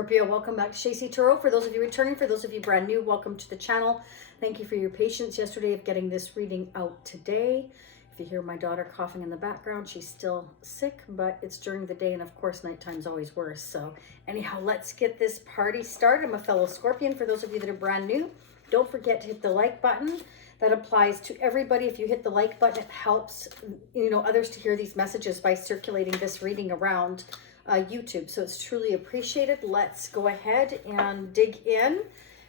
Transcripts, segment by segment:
Scorpio, welcome back to Shacy Tarot. For those of you returning, for those of you brand new, welcome to the channel. Thank you for your patience yesterday of getting this reading out today. If you hear my daughter coughing in the background, she's still sick, but it's during the day, and of course nighttime's always worse. So anyhow, let's get this party started. I'm a fellow Scorpion. For those of you that are brand new, don't forget to hit the like button. That applies to everybody. If you hit the like button, it helps others to hear these messages by circulating this reading around YouTube. So it's truly appreciated. Let's go ahead and dig in.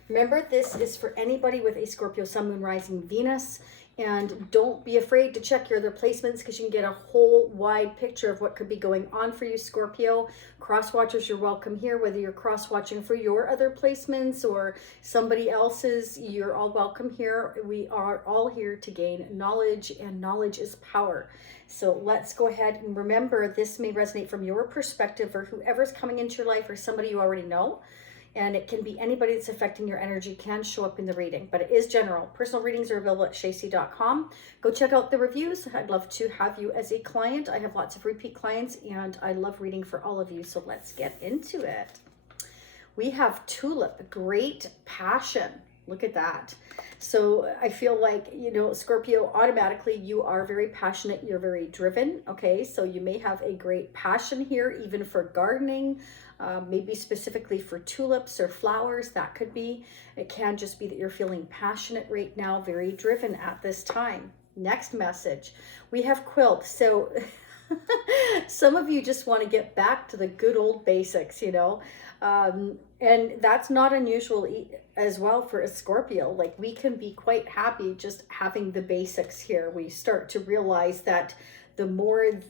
Remember, this is for anybody with a Scorpio Sun, Moon, Rising, Venus. And don't be afraid to check your other placements because you can get a whole wide picture of what could be going on for you, Scorpio. Crosswatchers, you're welcome here. Whether you're cross-watching for your other placements or somebody else's, you're all welcome here. We are all here to gain knowledge, and knowledge is power. So let's go ahead and remember, this may resonate from your perspective or whoever's coming into your life or somebody you already know. And it can be anybody that's affecting your energy can show up in the reading, but it is general. Personal readings are available at shacy.com. Go check out the reviews. I'd love to have you as a client. I have lots of repeat clients and I love reading for all of you. So let's get into it. We have Tulip, great passion. Look at that. So I feel like, Scorpio, automatically you are very passionate. You're very driven. Okay. So you may have a great passion here, even for gardening. Maybe specifically for tulips or flowers, that could be. It can just be that you're feeling passionate right now, very driven at this time. Next message, we have quilt. So some of you just want to get back to the good old basics, and that's not unusual as well for a Scorpio. Like, we can be quite happy just having the basics here. We start to realize that the more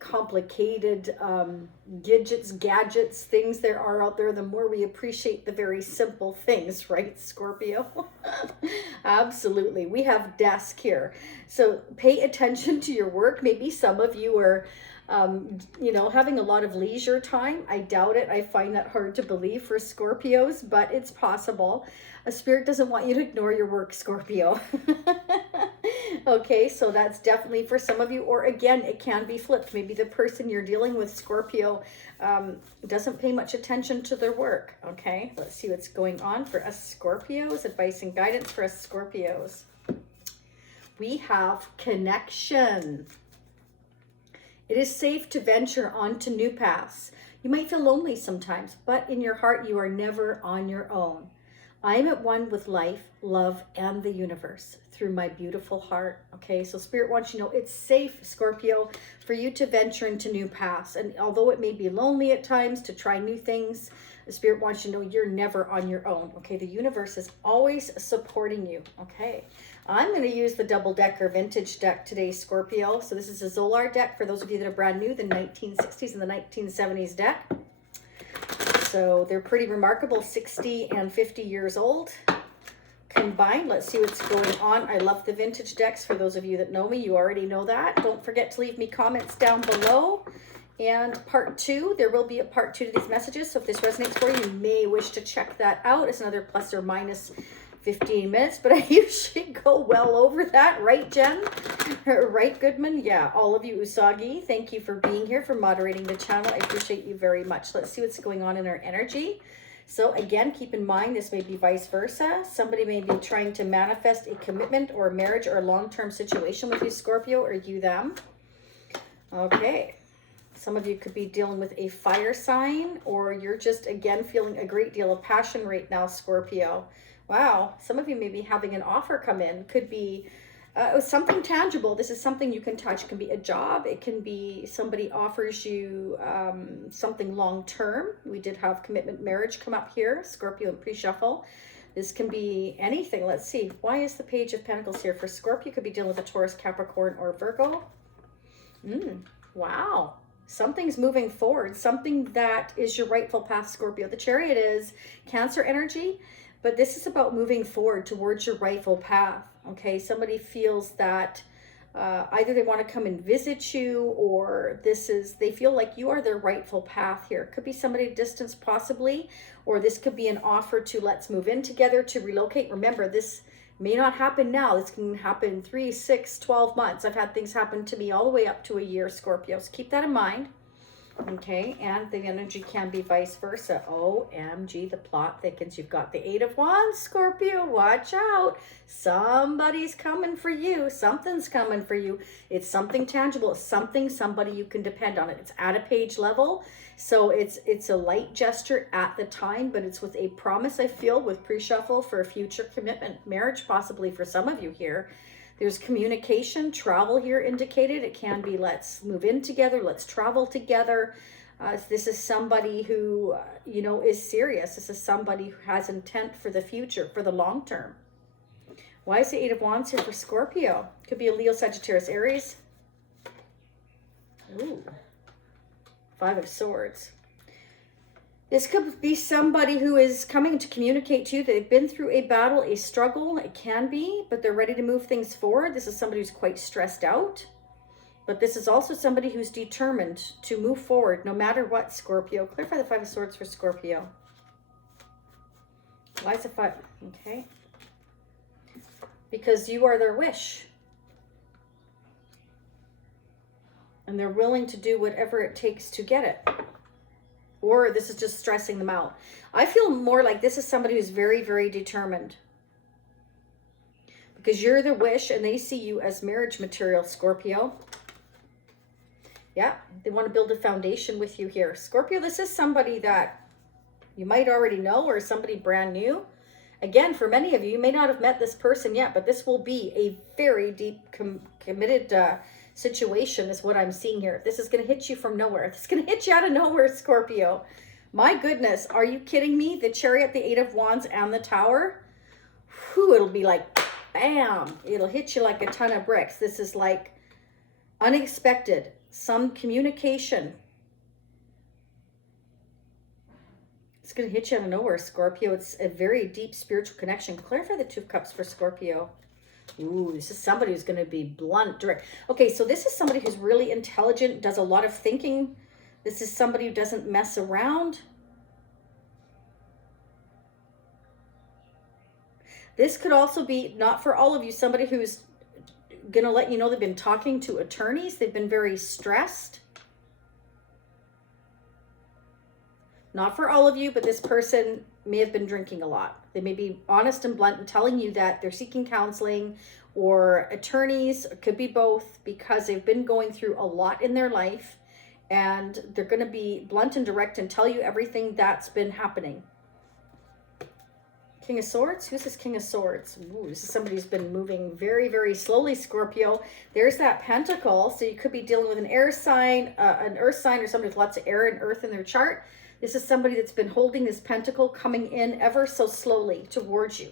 complicated gadgets, things there are out there, the more we appreciate the very simple things, right, Scorpio? Absolutely. We have desk here. So pay attention to your work. Maybe some of you are having a lot of leisure time. I doubt it. I find that hard to believe for Scorpios, but it's possible. A spirit doesn't want you to ignore your work, Scorpio. Okay, so that's definitely for some of you, or again, it can be flipped. Maybe the person you're dealing with, Scorpio, doesn't pay much attention to their work. Okay, let's see what's going on for us Scorpios. Advice and guidance for us Scorpios. We have connection. It is safe to venture onto new paths. You might feel lonely sometimes, but in your heart, you are never on your own. I am at one with life, love, and the universe through my beautiful heart. Okay, so Spirit wants you to know it's safe, Scorpio, for you to venture into new paths. And although it may be lonely at times to try new things, the Spirit wants you to know you're never on your own. Okay, the universe is always supporting you. Okay, I'm going to use the double-decker vintage deck today, Scorpio. So this is a Zolar deck for those of you that are brand new, the 1960s and the 1970s deck. So they're pretty remarkable, 60 and 50 years old combined. Let's see what's going on. I love the vintage decks. For those of you that know me, you already know that. Don't forget to leave me comments down below. And part two, there will be a part two to these messages. So if this resonates for you, you may wish to check that out. It's another plus or minus 15 minutes, but I usually go well over that. Right, Jen? Right, Goodman? Yeah, all of you Usagi, thank you for being here, for moderating the channel. I appreciate you very much. Let's see what's going on in our energy. So again, keep in mind, this may be vice versa. Somebody may be trying to manifest a commitment or a marriage or a long-term situation with you, Scorpio, or you, them. Okay. Some of you could be dealing with a fire sign, or you're just, again, feeling a great deal of passion right now, Scorpio. Wow, some of you may be having an offer come in. Could be something tangible. This is something you can touch. It can be a job. It can be somebody offers you something long-term. We did have commitment marriage come up here, Scorpio and pre-shuffle. This can be anything. Let's see. Why is the Page of Pentacles here for Scorpio? Could be dealing with a Taurus, Capricorn, or Virgo. Wow. Something's moving forward. Something that is your rightful path, Scorpio. The Chariot is Cancer energy. But this is about moving forward towards your rightful path, okay? Somebody feels that either they want to come and visit you, or they feel like you are their rightful path here. Could be somebody at distance possibly, or this could be an offer to let's move in together, to relocate. Remember, this may not happen now. This can happen 3, 6, 12 months. I've had things happen to me all the way up to a year, Scorpio. So keep that in mind. Okay, and the energy can be vice versa. OMG, the plot thickens. You've got the Eight of Wands, Scorpio. Watch out. Somebody's coming for you. Something's coming for you. It's something tangible. It's somebody you can depend on. It's at a page level. So it's a light gesture at the time, but it's with a promise, I feel, with pre-shuffle for a future commitment, marriage possibly for some of you here. There's communication, travel here indicated. It can be let's move in together, let's travel together. This is somebody who, you know, is serious. This is somebody who has intent for the future, for the long term. Why is the Eight of Wands here for Scorpio? Could be a Leo, Sagittarius, Aries. Ooh. Five of Swords. This could be somebody who is coming to communicate to you. They've been through a battle, a struggle. It can be, but they're ready to move things forward. This is somebody who's quite stressed out. But this is also somebody who's determined to move forward no matter what, Scorpio. Clarify the Five of Swords for Scorpio. Why is the five? Okay. Because you are their wish. And they're willing to do whatever it takes to get it. Or this is just stressing them out. I feel more like this is somebody who's very, very determined. Because you're the wish and they see you as marriage material, Scorpio. Yeah, they want to build a foundation with you here. Scorpio, this is somebody that you might already know or somebody brand new. Again, for many of you, you may not have met this person yet, but this will be a very deep, committed situation is what I'm seeing here. This is going to hit you from nowhere. This is going to hit you out of nowhere, Scorpio. My goodness, are you kidding me? The Chariot, the Eight of Wands, and the Tower. Whew, it'll be like, bam. It'll hit you like a ton of bricks. This is like unexpected. Some communication. It's going to hit you out of nowhere, Scorpio. It's a very deep spiritual connection. Clarify the Two of Cups for Scorpio. Ooh, this is somebody who's going to be blunt, direct. Okay, so this is somebody who's really intelligent, does a lot of thinking. This is somebody who doesn't mess around. This could also be, not for all of you, somebody who's going to let you know they've been talking to attorneys. They've been very stressed. Not for all of you, but this person may have been drinking a lot. They may be honest and blunt and telling you that they're seeking counseling or attorneys. It could be both because they've been going through a lot in their life and they're going to be blunt and direct and tell you everything that's been happening. King of Swords? Who's this King of Swords? Ooh, this is somebody who's been moving very, very slowly, Scorpio. There's that pentacle. So you could be dealing with an air sign, an earth sign, or somebody with lots of air and earth in their chart. This is somebody that's been holding this pentacle, coming in ever so slowly towards you.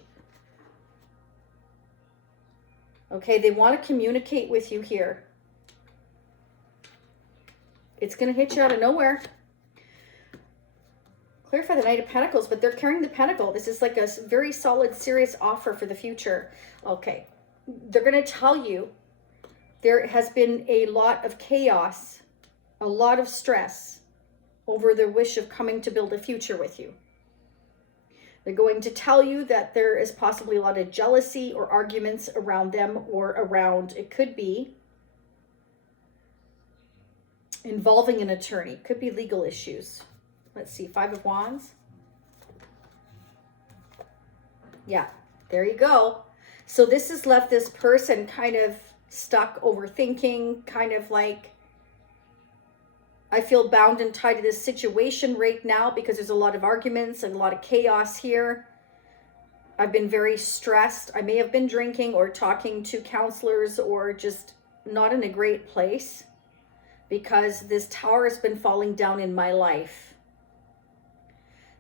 Okay, they want to communicate with you here. It's going to hit you out of nowhere. Clarify the Knight of Pentacles, but they're carrying the pentacle. This is like a very solid, serious offer for the future. Okay, they're going to tell you there has been a lot of chaos, a lot of stress over their wish of coming to build a future with you. They're going to tell you that there is possibly a lot of jealousy or arguments around them or around, it could be involving an attorney, could be legal issues. Let's see, Five of Wands. Yeah, there you go. So this has left this person kind of stuck, overthinking, kind of like, I feel bound and tied to this situation right now because there's a lot of arguments and a lot of chaos here. I've been very stressed. I may have been drinking or talking to counselors or just not in a great place because this tower has been falling down in my life.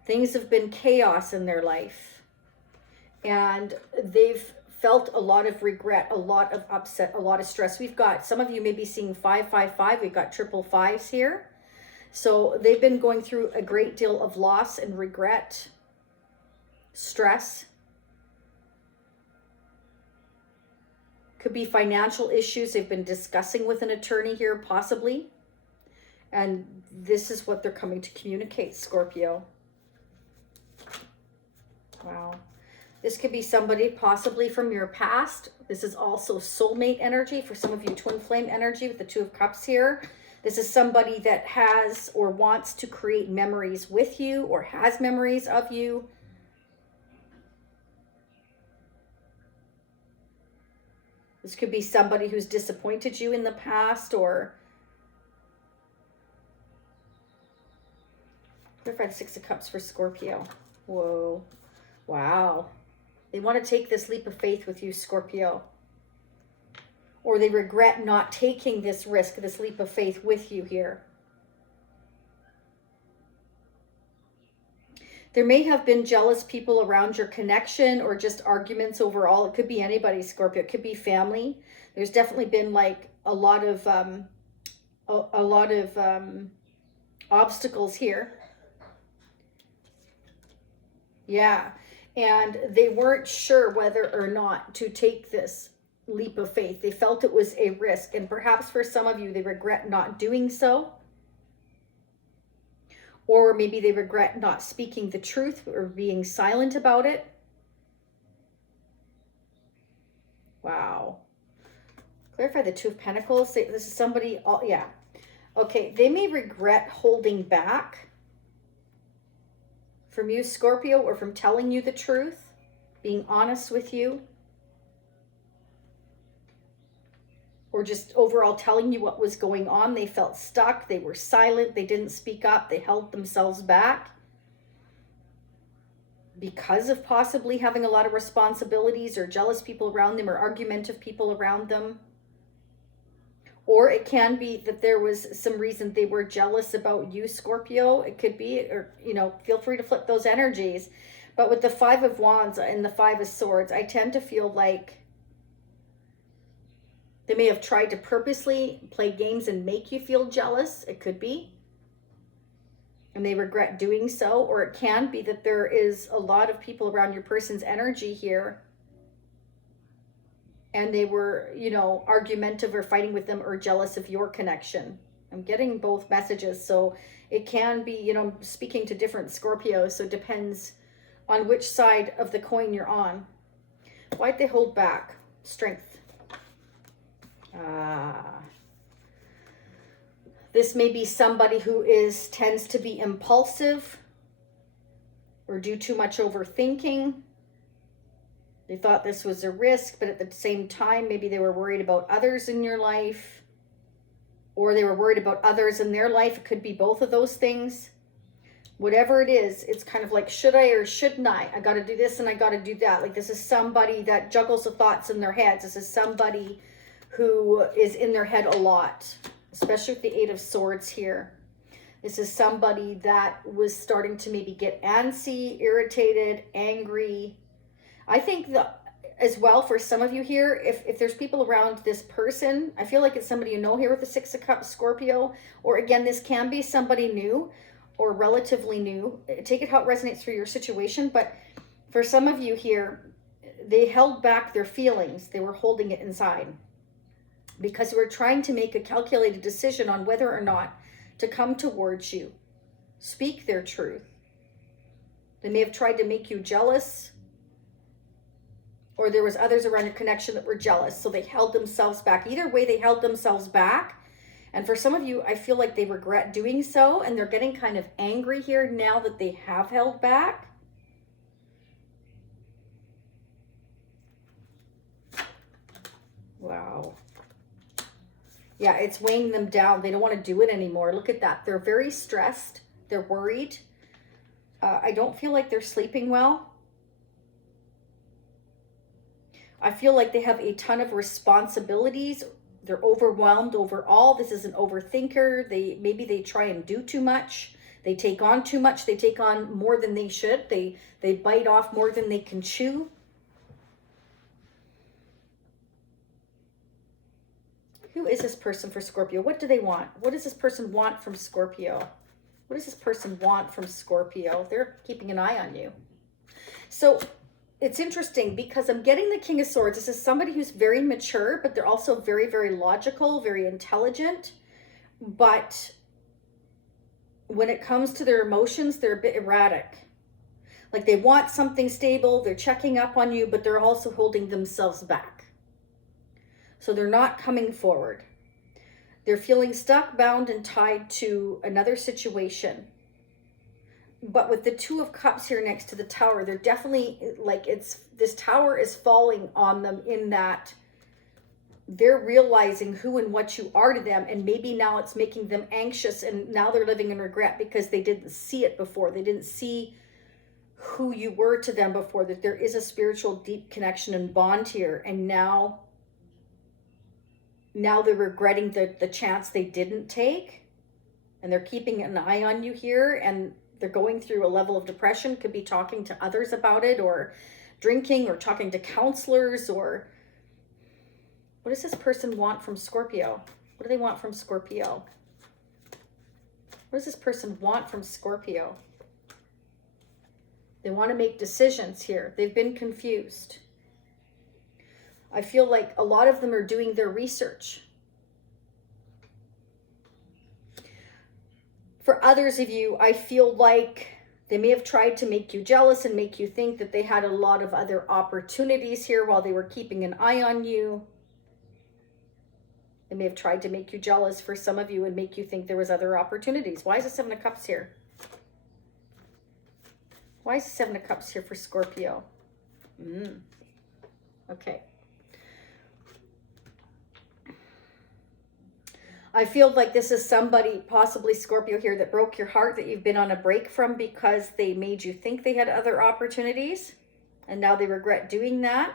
Things have been chaos in their life. And they've felt a lot of regret, a lot of upset, a lot of stress. We've got, some of you may be seeing 555. We've got triple fives here. So they've been going through a great deal of loss and regret, stress. Could be financial issues they've been discussing with an attorney here, possibly. And this is what they're coming to communicate, Scorpio. Wow. This could be somebody possibly from your past. This is also soulmate energy for some of you, twin flame energy with the Two of Cups here. This is somebody that has or wants to create memories with you or has memories of you. This could be somebody who's disappointed you in the past, or clarify the Six of Cups for Scorpio. Whoa. Wow. They want to take this leap of faith with you, Scorpio. Or they regret not taking this risk, this leap of faith with you here. There may have been jealous people around your connection, or just arguments overall. It could be anybody, Scorpio. It could be family. There's definitely been like a lot of obstacles here. Yeah. And they weren't sure whether or not to take this leap of faith. They felt it was a risk. And perhaps for some of you, they regret not doing so. Or maybe they regret not speaking the truth or being silent about it. Wow. Clarify the Two of Pentacles. This is somebody, yeah. Okay, they may regret holding back from you, Scorpio, or from telling you the truth, being honest with you, or just overall telling you what was going on. They felt stuck. They were silent. They didn't speak up. They held themselves back because of possibly having a lot of responsibilities, or jealous people around them, or argumentative people around them. Or it can be that there was some reason they were jealous about you, Scorpio. It could be, or, you know, feel free to flip those energies. But with the Five of Wands and the Five of Swords, I tend to feel like they may have tried to purposely play games and make you feel jealous. It could be. And they regret doing so. Or it can be that there is a lot of people around your person's energy here, and they were, you know, argumentative or fighting with them, or jealous of your connection. I'm getting both messages. So it can be, you know, speaking to different Scorpios. So it depends on which side of the coin you're on. Why'd they hold back? Strength. This may be somebody who tends to be impulsive or do too much overthinking. They thought this was a risk, but at the same time, maybe they were worried about others in your life, or they were worried about others in their life. It could be both of those things. Whatever it is, it's kind of like, should I or shouldn't I? I got to do this and I got to do that. Like, this is somebody that juggles the thoughts in their heads. This is somebody who is in their head a lot, especially with the Eight of Swords here. This is somebody that was starting to maybe get antsy, irritated, angry. I think as well, for some of you here, if there's people around this person, I feel like it's somebody you know here with the Six of Cups, Scorpio. Or again, this can be somebody new or relatively new. Take it how it resonates for your situation. But for some of you here, they held back their feelings. They were holding it inside because they were trying to make a calculated decision on whether or not to come towards you, speak their truth. They may have tried to make you jealous, or there was others around your connection that were jealous, so they held themselves back. Either way, they held themselves back. And for some of you, I feel like they regret doing so, and they're getting kind of angry here now that they have held back. Wow. Yeah, it's weighing them down. They don't want to do it anymore. Look at that. They're very stressed. They're worried. I don't feel like they're sleeping well. I feel like they have a ton of responsibilities. They're overwhelmed overall. This is an overthinker. Maybe they try and do too much. They take on too much. They take on more than they should. They bite off more than they can chew. Who is this person for Scorpio? What do they want? What does this person want from Scorpio? What does this person want from Scorpio? They're keeping an eye on you. So it's interesting because I'm getting the King of Swords. This is somebody who's very mature, but they're also very, very logical, very intelligent. But when it comes to their emotions, they're a bit erratic. Like, they want something stable, they're checking up on you, but they're also holding themselves back. So they're not coming forward. They're feeling stuck, bound, and tied to another situation. But with the Two of Cups here next to the Tower, they're definitely like, this tower is falling on them in that they're realizing who and what you are to them, and maybe now it's making them anxious, and now they're living in regret because they didn't see it before. They didn't see who you were to them before, that there is a spiritual deep connection and bond here, and now they're regretting the chance they didn't take, and they're keeping an eye on you here, and they're going through a level of depression. Could be talking to others about it, or drinking, or talking to counselors, or what does this person want from Scorpio? What do they want from Scorpio? What does this person want from Scorpio? They want to make decisions here. They've been confused. I feel like a lot of them are doing their research. For others of you, I feel like they may have tried to make you jealous and make you think that they had a lot of other opportunities here while they were keeping an eye on you. They may have tried to make you jealous for some of you and make you think there was other opportunities. Why is the Seven of Cups here? Why is the Seven of Cups here for Scorpio? Okay. I feel like this is somebody, possibly Scorpio here, that broke your heart, that you've been on a break from because they made you think they had other opportunities and now they regret doing that.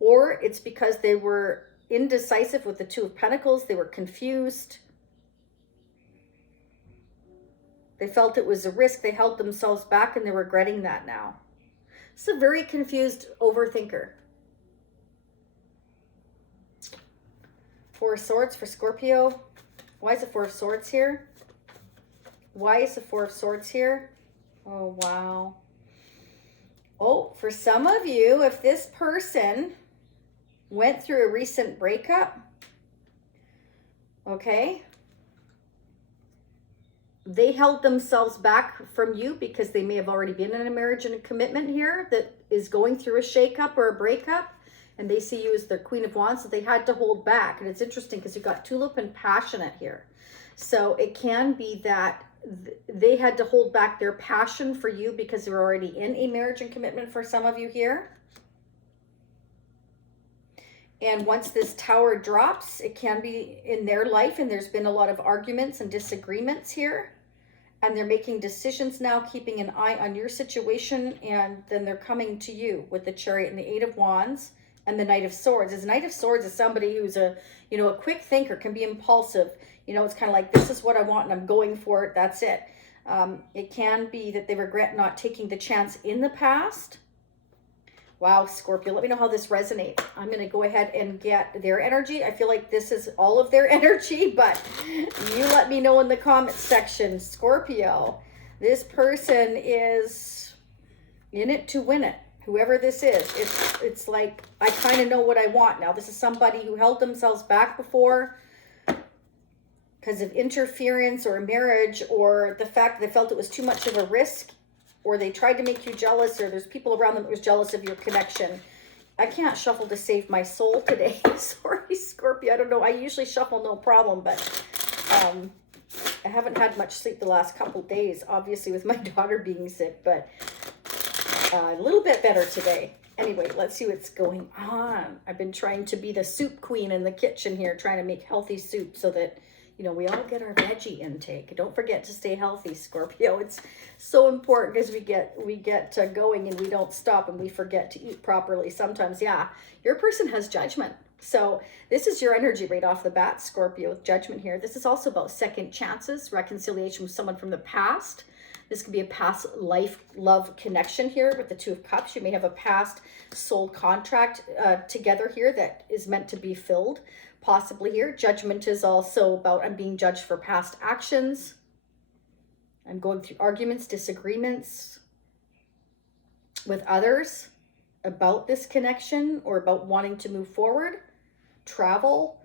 Or it's because they were indecisive with the Two of Pentacles. They were confused. They felt it was a risk. They held themselves back and they're regretting that now. It's a very confused overthinker. Four of Swords for Scorpio. Why is the Four of Swords here? Why is the Four of Swords here? Oh, wow. Oh, for some of you, if this person went through a recent breakup, okay, they held themselves back from you because they may have already been in a marriage and a commitment here that is going through a shakeup or a breakup, and they see you as the Queen of Wands, so they had to hold back. And it's interesting because you've got Tulip and Passionate here. So it can be that they had to hold back their passion for you because they're already in a marriage and commitment for some of you here. And once this Tower drops, it can be in their life, and there's been a lot of arguments and disagreements here. And they're making decisions now, keeping an eye on your situation, and then they're coming to you with the Chariot and the Eight of Wands and the Knight of Swords. As Knight of Swords is somebody who's a quick thinker, can be impulsive. It's kind of like, this is what I want and I'm going for it. That's it. It can be that they regret not taking the chance in the past. Wow, Scorpio, let me know how this resonates. I'm going to go ahead and get their energy. I feel like this is all of their energy, but you let me know in the comment section. Scorpio, this person is in it to win it. Whoever this is, it's like, I kind of know what I want now. This is somebody who held themselves back before because of interference or marriage, or the fact that they felt it was too much of a risk, or they tried to make you jealous, or there's people around them that was jealous of your connection. I can't shuffle to save my soul today. Sorry, Scorpio. I don't know. I usually shuffle no problem, but I haven't had much sleep the last couple days, obviously with my daughter being sick, but a little bit better today. Anyway, let's see what's going on. I've been trying to be the soup queen in the kitchen here, trying to make healthy soup so that we all get our veggie intake. Don't forget to stay healthy, Scorpio. It's so important because we get going and we don't stop and we forget to eat properly sometimes. Yeah, your person has judgment. So this is your energy right off the bat, Scorpio, with judgment here. This is also about second chances, reconciliation with someone from the past. This could be a past life love connection here with the Two of Cups. You may have a past soul contract together here that is meant to be filled. Possibly here. Judgment is also about, I'm being judged for past actions. I'm going through arguments, disagreements with others about this connection or about wanting to move forward. Travel.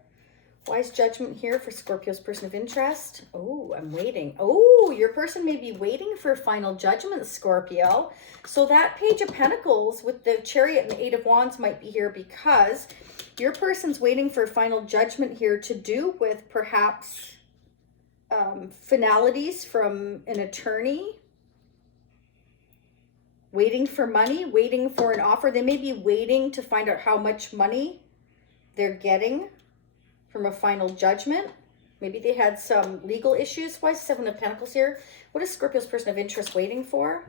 Why is judgment here for Scorpio's person of interest? Oh, I'm waiting. Oh, your person may be waiting for final judgment, Scorpio. So that Page of Pentacles with the Chariot and the Eight of Wands might be here because your person's waiting for final judgment here to do with perhaps finalities from an attorney, waiting for money, waiting for an offer. They may be waiting to find out how much money they're getting from a final judgment. Maybe they had some legal issues. Why is Seven of Pentacles here? What is Scorpio's person of interest waiting for?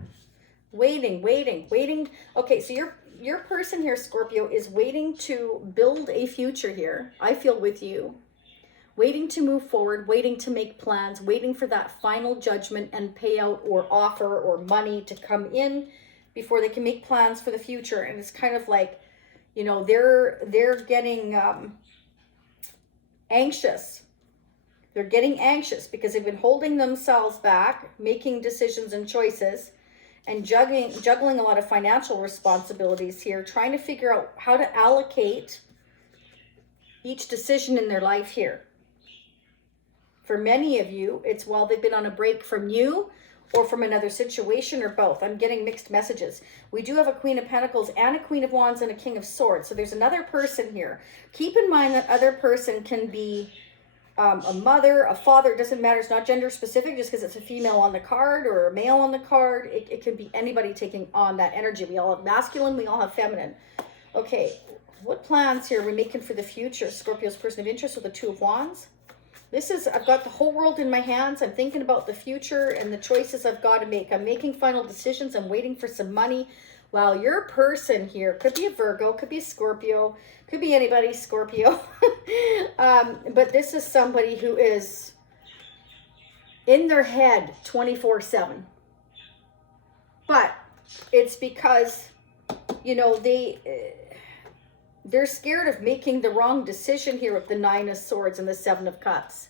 Waiting. Okay, so your person here, Scorpio, is waiting to build a future here. I feel with you. Waiting to move forward, waiting to make plans, waiting for that final judgment and payout or offer or money to come in before they can make plans for the future. And it's kind of like, you know, they're getting anxious. They're getting anxious because they've been holding themselves back, making decisions and choices, and juggling a lot of financial responsibilities here, trying to figure out how to allocate each decision in their life here. For many of you, it's while they've been on a break from you or from another situation or both. I'm getting mixed messages. We do have a Queen of Pentacles and a Queen of Wands and a King of Swords. So there's another person here. Keep in mind that other person can be a mother, a father. It doesn't matter. It's not gender specific just because it's a female on the card or a male on the card. It can be anybody taking on that energy. We all have masculine. We all have feminine. Okay, what plans here are we making for the future? Scorpio's person of interest with the Two of Wands. This is, I've got the whole world in my hands. I'm thinking about the future and the choices I've got to make. I'm making final decisions. I'm waiting for some money. While your person here, could be a Virgo, could be a Scorpio, could be anybody, Scorpio. But this is somebody who is in their head 24/7. But it's because, you know, they're scared of making the wrong decision here with the Nine of Swords and the Seven of Cups.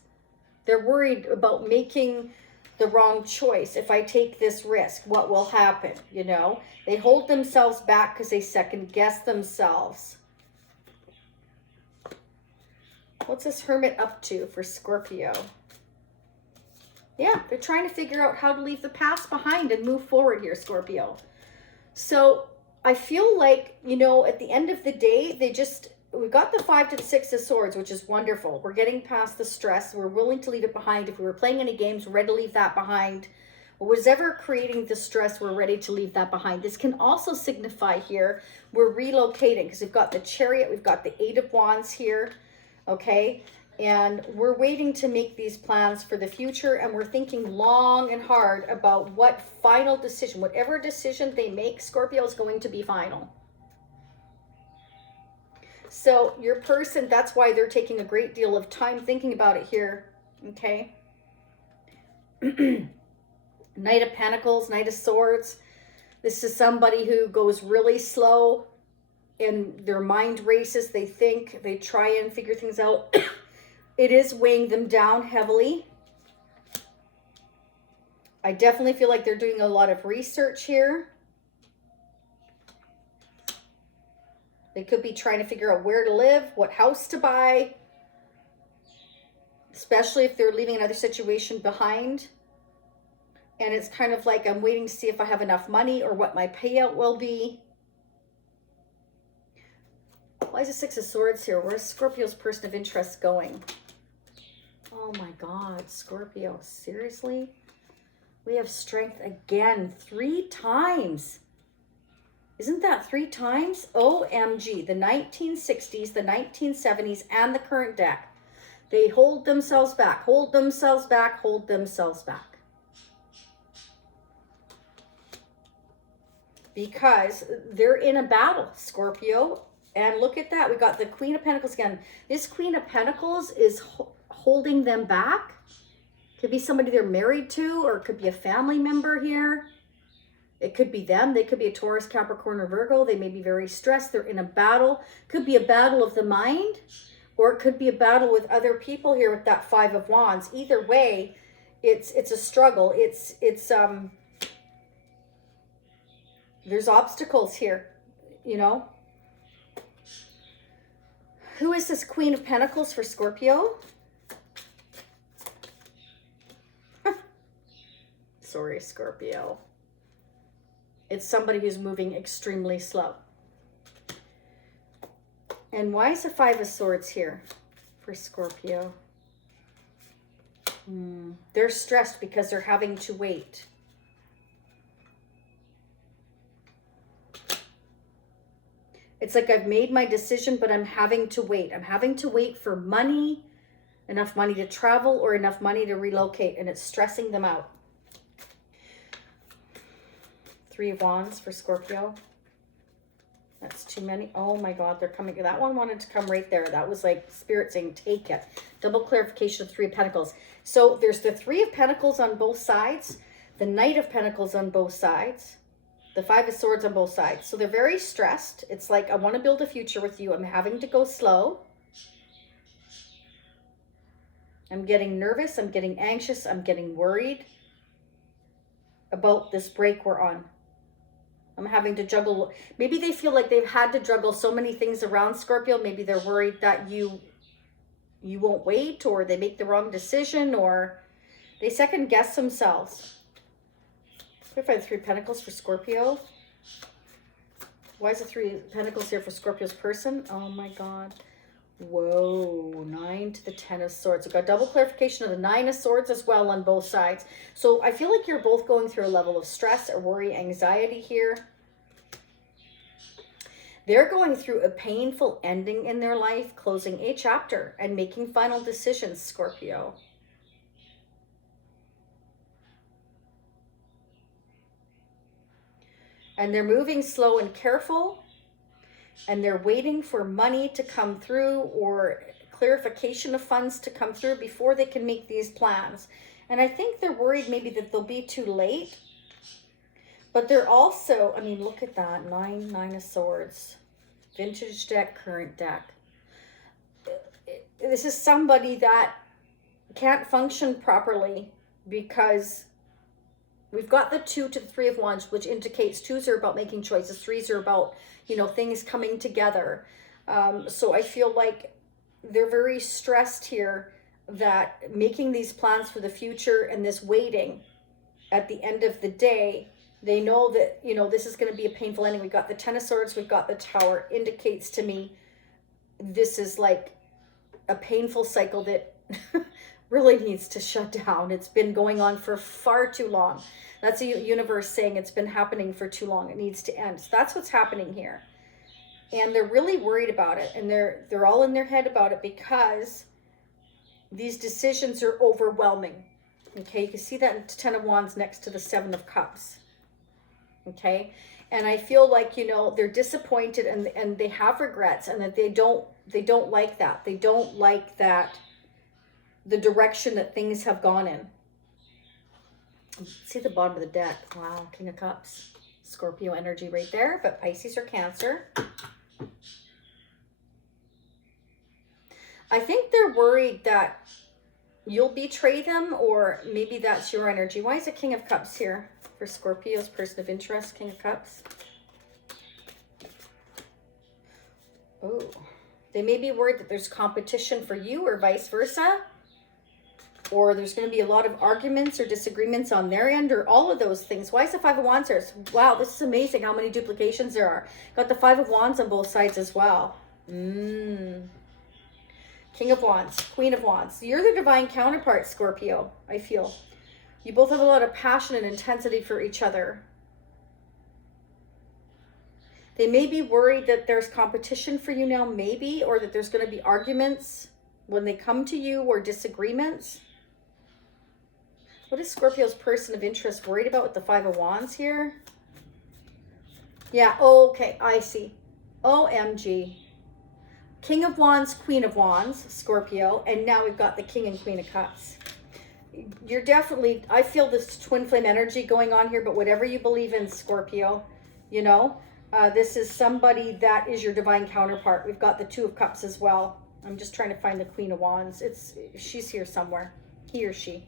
They're worried about making the wrong choice. If I take this risk, what will happen? You know, they hold themselves back because they second guess themselves. What's this Hermit up to for Scorpio? Yeah, they're trying to figure out how to leave the past behind and move forward here, Scorpio. So I feel like, you know, at the end of the day, we've got the Five to the Six of Swords, which is wonderful. We're getting past the stress. We're willing to leave it behind. If we were playing any games, we're ready to leave that behind. What was ever creating the stress, we're ready to leave that behind. This can also signify here, we're relocating because we've got the Chariot, we've got the Eight of Wands here, okay? And we're waiting to make these plans for the future, and we're thinking long and hard about what final decision, whatever decision they make, Scorpio, is going to be final. So your person, that's why they're taking a great deal of time thinking about it here, okay? Knight of Pentacles, Knight of Swords. This is somebody who goes really slow and their mind races. They think, they try and figure things out. It is weighing them down heavily. I definitely feel like they're doing a lot of research here. They could be trying to figure out where to live, what house to buy, especially if they're leaving another situation behind. And it's kind of like, I'm waiting to see if I have enough money or what my payout will be. Why is the Six of Swords here? Where's Scorpio's person of interest going? Oh my God, Scorpio, seriously? We have strength again 3 times. Isn't that 3 times? OMG, the 1960s, the 1970s, and the current deck. They hold themselves back, hold themselves back, hold themselves back. Because they're in a battle, Scorpio. And look at that. We got the Queen of Pentacles again. This Queen of Pentacles is holding them back. Could be somebody they're married to, or it could be a family member here. It could be them. They could be a Taurus, Capricorn, or Virgo. They may be very stressed. They're in a battle. Could be a battle of the mind, or it could be a battle with other people here with that Five of Wands. Either way, it's a struggle. There's obstacles here, you know. Who is this Queen of Pentacles for Scorpio? Sorry, Scorpio. It's somebody who's moving extremely slow. And why is the Five of Swords here for Scorpio? They're stressed because they're having to wait. It's like I've made my decision, but I'm having to wait. I'm having to wait for money, enough money to travel or enough money to relocate, and it's stressing them out. Three of Wands for Scorpio. That's too many. Oh my God, they're coming. That one wanted to come right there. That was like Spirit saying, take it. Double clarification of Three of Pentacles. So there's the Three of Pentacles on both sides, the Knight of Pentacles on both sides, the Five of Swords on both sides. So they're very stressed. It's like, I want to build a future with you. I'm having to go slow. I'm getting nervous. I'm getting anxious. I'm getting worried about this break we're on. I'm having to juggle. Maybe they feel like they've had to juggle so many things around, Scorpio. Maybe they're worried that you won't wait, or they make the wrong decision, or they second guess themselves. Clarify the Three of Pentacles for Scorpio. Why is the Three of Pentacles here for Scorpio's person? Oh my God. Whoa, 9 to the 10 of Swords. We've got double clarification of the 9 of Swords as well on both sides. So I feel like you're both going through a level of stress or worry, anxiety here. They're going through a painful ending in their life, closing a chapter and making final decisions, Scorpio. And they're moving slow and careful. And they're waiting for money to come through or clarification of funds to come through before they can make these plans. And I think they're worried maybe that they'll be too late. But they're also, I mean, look at that. Nine of Swords. Vintage deck, current deck. This is somebody that can't function properly because we've got the 2 to the 3 of Wands, which indicates 2s are about making choices. 3s are about, you know, things coming together. So I feel like they're very stressed here that making these plans for the future and this waiting at the end of the day, they know that, you know, this is going to be a painful ending. We've got the 10 of Swords, we've got the Tower. Indicates to me this is like a painful cycle that really needs to shut down. It's been going on for far too long. That's the universe saying it's been happening for too long. It needs to end. So that's what's happening here. And they're really worried about it. And they're all in their head about it because these decisions are overwhelming. Okay, you can see that in 10 of Wands next to the 7 of Cups. Okay, and I feel like, you know, they're disappointed and they have regrets, and that they don't like that. They don't like that, the direction that things have gone in. See the bottom of the deck. Wow, King of Cups. Scorpio energy right there, but Pisces or Cancer. I think they're worried that you'll betray them, or maybe that's your energy. Why is it King of Cups here for Scorpio's person of interest? King of Cups. Oh, they may be worried that there's competition for you or vice versa. Or there's going to be a lot of arguments or disagreements on their end, or all of those things. Why is the 5 of Wands here? Wow, this is amazing how many duplications there are. Got the 5 of Wands on both sides as well. King of Wands, Queen of Wands. You're the divine counterpart, Scorpio, I feel. You both have a lot of passion and intensity for each other. They may be worried that there's competition for you now, maybe, or that there's going to be arguments when they come to you, or disagreements. What is Scorpio's person of interest worried about with the 5 of Wands here? Yeah, okay, I see. OMG. King of Wands, Queen of Wands, Scorpio, and now we've got the King and Queen of Cups. You're definitely, I feel this twin flame energy going on here, but whatever you believe in, Scorpio, you know, this is somebody that is your divine counterpart. We've got the 2 of Cups as well. I'm just trying to find the Queen of Wands. She's here somewhere. He or she.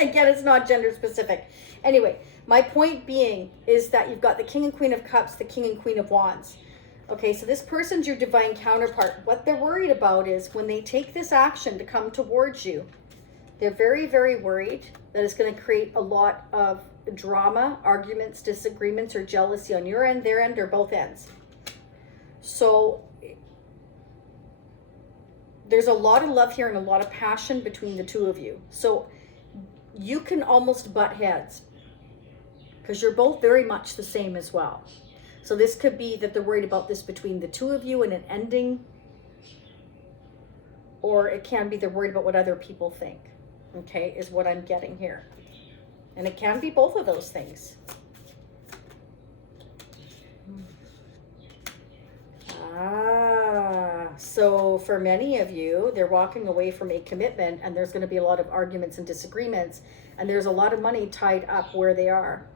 Again, it's not gender specific. Anyway, my point being is that you've got the King and Queen of Cups, the King and Queen of Wands. Okay, so this person's your divine counterpart. What they're worried about is when they take this action to come towards you, they're very, very worried that it's going to create a lot of drama, arguments, disagreements, or jealousy on your end, their end, or both ends. So there's a lot of love here and a lot of passion between the two of you. So you can almost butt heads because you're both very much the same as well. So this could be that they're worried about this between the two of you and an ending, or it can be they're worried about what other people think, okay, is what I'm getting here. And it can be both of those things. So for many of you, they're walking away from a commitment and there's going to be a lot of arguments and disagreements, and there's a lot of money tied up where they are.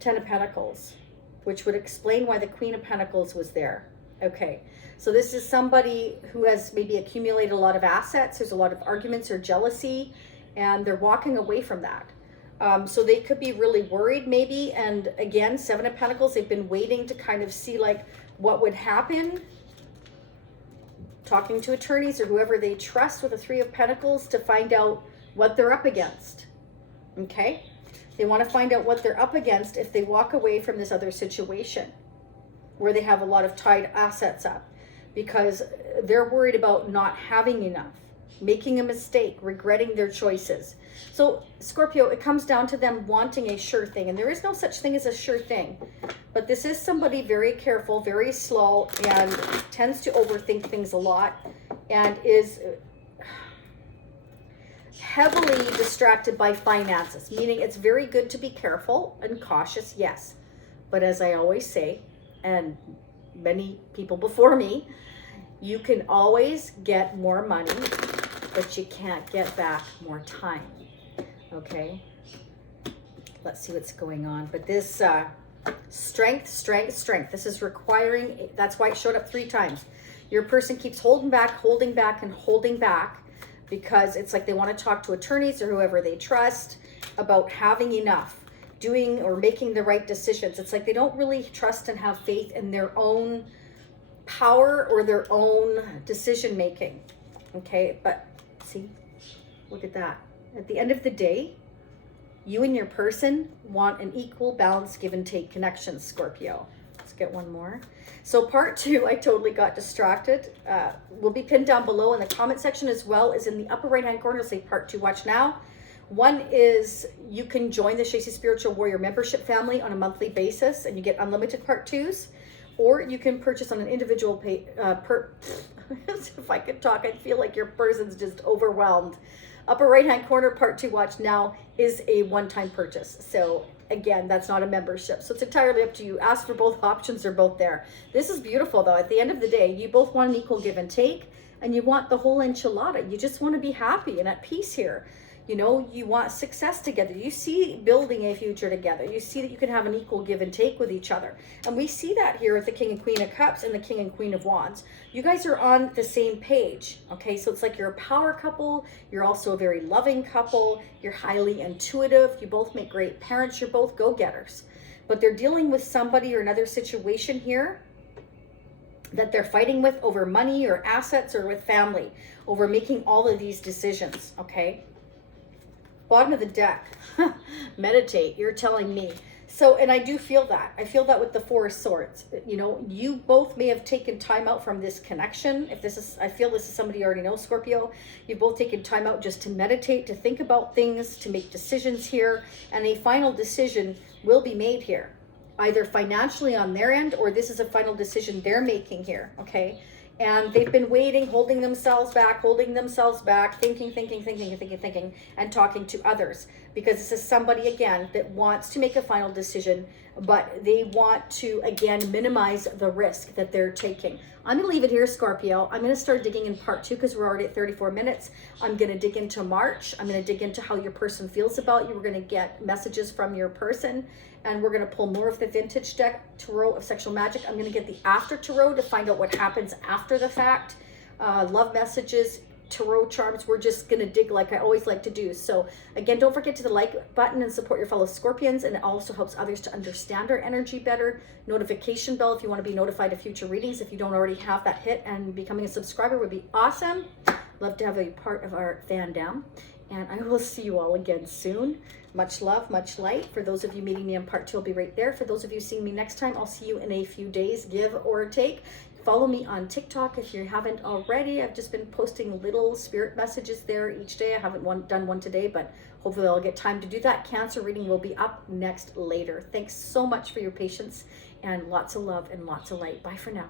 10 of Pentacles, which would explain why the Queen of Pentacles was there. Okay, so this is somebody who has maybe accumulated a lot of assets. There's a lot of arguments or jealousy, and they're walking away from that. So they could be really worried maybe. And again, 7 of Pentacles, they've been waiting to kind of see like what would happen. Talking to attorneys or whoever they trust with the 3 of Pentacles to find out what they're up against. Okay? They want to find out what they're up against if they walk away from this other situation where they have a lot of tied assets up, because they're worried about not having enough, making a mistake, regretting their choices. So Scorpio, it comes down to them wanting a sure thing, and there is no such thing as a sure thing. But this is somebody very careful, very slow, and tends to overthink things a lot, and is heavily distracted by finances, meaning it's very good to be careful and cautious, yes. But as I always say, and many people before me, you can always get more money, but you can't get back more time. Okay, let's see what's going on. But this strength, this is requiring, that's why it showed up 3 times. Your person keeps holding back, and holding back, because it's like they want to talk to attorneys or whoever they trust about having enough, doing or making the right decisions. It's like they don't really trust and have faith in their own power or their own decision making. Okay, but see, look at that. At the end of the day, you and your person want an equal, balanced, give and take connection, Scorpio. Let's get one more. So part 2, I totally got distracted. Will be pinned down below in the comment section, as well as in the upper right hand corner. It'll say part 2, watch now. One is you can join the Shacey Spiritual Warrior membership family on a monthly basis, and you get unlimited part 2s, or you can purchase on an individual if I could talk, I'd feel like your person's just overwhelmed. Upper right hand corner, part 2, watch now, is a one-time purchase. So again, that's not a membership. So it's entirely up to you. Ask for both options, they're both there. This is beautiful though. At the end of the day, you both want an equal give and take, and you want the whole enchilada. You just want to be happy and at peace here. You know, you want success together. You see building a future together. You see that you can have an equal give and take with each other. And we see that here with the King and Queen of Cups and the King and Queen of Wands. You guys are on the same page, okay? So it's like you're a power couple. You're also a very loving couple. You're highly intuitive. You both make great parents. You're both go-getters. But they're dealing with somebody or another situation here that they're fighting with over money or assets, or with family, over making all of these decisions, okay? Bottom of the deck, meditate, you're telling me. So, and I do feel that. I feel that with the 4 of Swords. You know, you both may have taken time out from this connection. If this is, I feel this is somebody you already know, Scorpio. You've both taken time out just to meditate, to think about things, to make decisions here. And a final decision will be made here, either financially on their end, or this is a final decision they're making here, okay? And they've been waiting, holding themselves back, thinking, and talking to others. Because this is somebody, again, that wants to make a final decision, but they want to, again, minimize the risk that they're taking. I'm going to leave it here, Scorpio. I'm going to start digging in part 2 because we're already at 34 minutes. I'm going to dig into March. I'm going to dig into how your person feels about you. We're going to get messages from your person. And we're going to pull more of the vintage deck, Tarot of Sexual Magic. I'm going to get the after Tarot to find out what happens after the fact. Love messages, tarot charms. We're just going to dig like I always like to do. So again, don't forget to the like button and support your fellow Scorpions, and it also helps others to understand our energy better. Notification bell if you want to be notified of future readings. If you don't already have that hit, and becoming a subscriber would be awesome. Love to have a part of our fandom, and I will see you all again soon. Much love, much light. For those of you meeting me in part 2, I'll be right there. For those of you seeing me next time, I'll see you in a few days, give or take. Follow me on TikTok if you haven't already. I've just been posting little spirit messages there each day. I haven't done one today, but hopefully I'll get time to do that. Cancer reading will be up next later. Thanks so much for your patience, and lots of love and lots of light. Bye for now.